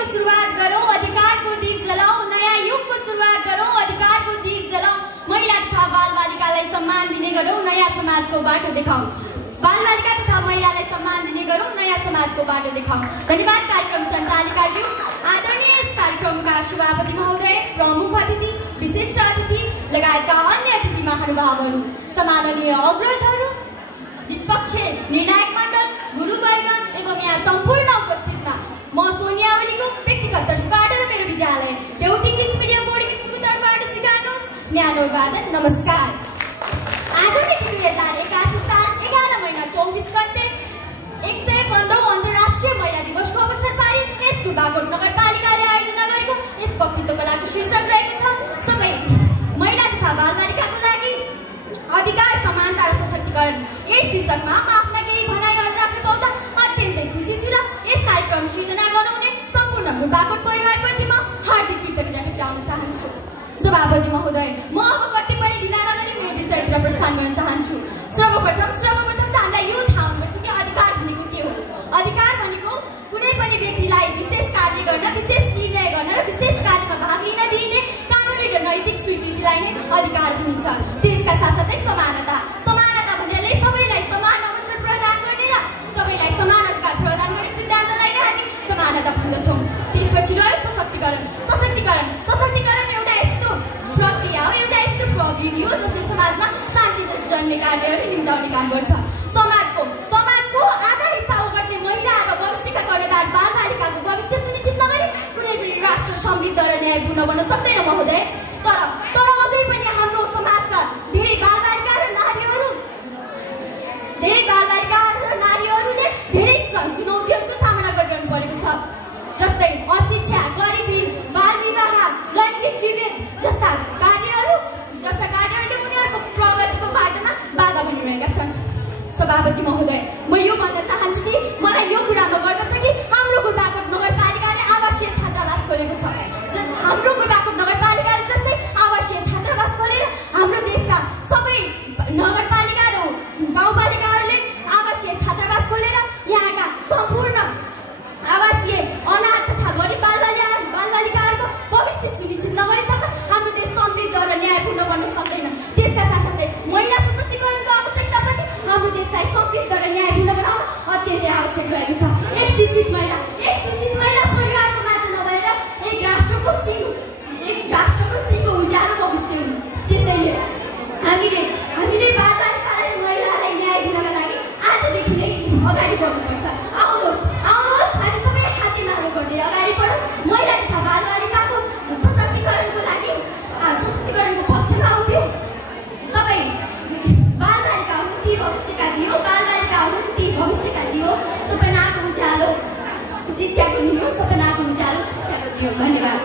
को सुरुवात गरौँ, अधिकारको दीप जलाऊ, नयाँ युगको सुरुवात गरौँ, अधिकारको दीप जलाऊ, महिला तथा बालबालिकालाई सम्मान दिने गरौँ, नयाँ समाजको बाटो देखाऊ। बालबालिका तथा महिलालाई सम्मान दिने गरौँ, नयाँ समाजको बाटो देखाऊ। धन्यवाद कार्यक्रम सञ्चालिकाज्यू। आदरणीय यस कार्यक्रमका सभापति महोदय, प्रमुख अतिथि, विशिष्ट अतिथि लगायतका अन्य अतिथि महानुभावहरू, सम्माननीय अग्रजहरू, निष्पक्ष निर्णायक मण्डल, गुरुवर्ग एवं यहाँ सम्पूर्ण उपस्थितमा म सोनिया ओलीको व्यक्तिगत तर्फबाट र मेरो विद्यालय देउती इङ्ग्लिस मिडियम बोर्डिङ स्कुलको तर्फबाट स्वीकार्नुहोस् न्यानो अभिवादन, नमस्कार। आज मिति 2081 साल 11 महिना 24 गते 115औं अन्तर्राष्ट्रिय महिला दिवसको अवसर पारी यस बागोट नगरपालिकाले आयोजना गरेको यस वक्तृत्व कलाको शीर्षक रहेको छ सबै महिला तथा बालबालिकाको लागि अधिकार, समानता र सशक्तिकरण। यस शीर्षकमा म आफ्ना केही भनाइहरू राख्न पाउँदा अत्यन्तै खुसी छु र यस कार्यक्रम सृजना गराउने सम्पूर्ण बागोट परिवारप्रति म हार्दिक कृतज्ञता ठटाउन चाहन्छु। सभापति महोदय, म अब कति पनि ढिला नगरी मेरो विषयतिर प्रस्थान गर्न चाहन्छु। सर्वप्रथम त हामीलाई यो थाहा हुनुपर्छ कि अधिकार भनेको के हो। अधिकार भनेको कुनै पनि व्यक्तिलाई विशेष कार्य गर्न, विशेष निर्णय गर्न र विशेष कार्यमा भाग लिन दिइने कानुनी र नैतिक स्वीकृतिलाई नै अधिकार भनिन्छ। त्यसका साथसाथै समानता भन्नाले सबैलाई समान अवसर प्रदान गर्ने र सबैलाई समान अधिकार प्रदान गर्ने सिद्धान्तलाई नै हामी समानता भन्दछौँ। त्यसपछि रह्यो सशक्तिकरण एउटा यस्तो प्रक्रिया हो, एउटा यस्तो प्रविधि हो जसले समाजमा शान्ति जन्ने कार्यहरू निम्ताउने काम गर्छ। समाजको आधा हिस्सा ओगट्ने महिला र भविष्यका कर्णधार बालबालिकाको भविष्य सुनिश्चित नगरी कुनै पनि राष्ट्र समृद्ध र न्यायपूर्ण बन्न सक्दैन महोदय। तर अझै पनि हाम्रो समाजका धेरै बालबालिका र नारीहरूले धेरै चुनौतीहरूको सामना गरिरहनु परेको छ। जस्तै अशिक्षा, गरिबी, बाल विवाह, लैङ्गिक विभेद जस्ता कार्यहरूले उनीहरूको प्रगतिको बाटोमा बाधा बनिरहेका छन्। सभापति महोदय, म यो भन्न चाहन्छु कि मलाई यो कुरामा गर्व छ कि हाम्रो बागोट नगरपालिकाले आवासीय छात्रावास खोलेको छ। हाम्रो बागोट नगरपालिकाले जस्तै आवासीय छात्रावास खोलेर हाम्रो देशका सबै नगरपालिका र गाउँपालिकाहरूले आवासीय छात्रावास खोलेर यहाँका सम्पूर्ण आवासीय अनाथ तथा गरिब बालबालिकाहरूको भविष्य सुनिश्चित नगरिसक्दा हाम्रो देश समृद्ध र न्यायपूर्ण बन्न सक्दैन। त्यसका साथसाथै महिला सशक्तिकरणको आवश्यकता पनि हाम्रो देशलाई समृद्ध र न्यायपूर्ण बनाउन अत्यन्तै आवश्यक रहेको छ। एक शिक्षित महिला परिवारको मात्र नभएर एक राष्ट्रको सिंहको उज्यालो भविष्य हुन्। त्यसैले हामीले बालबालिकालाई महिलालाई न्याय दिनका लागि आजदेखि नै अगाडि बढ्नुपर्छ। आउनुहोस् हामी सबै हाते नालो गर्दै अगाडि बढौँ। महिला तथा बालबालिकाको सशक्तिकरणको पक्षमा उभियौँ। सबै बालबालिका हुन् ती भविष्यका दियो, सपनाको उज्यालो शिक्षाको दियो, सपनाको उज्यालो शिक्षाको दियो। धन्यवाद।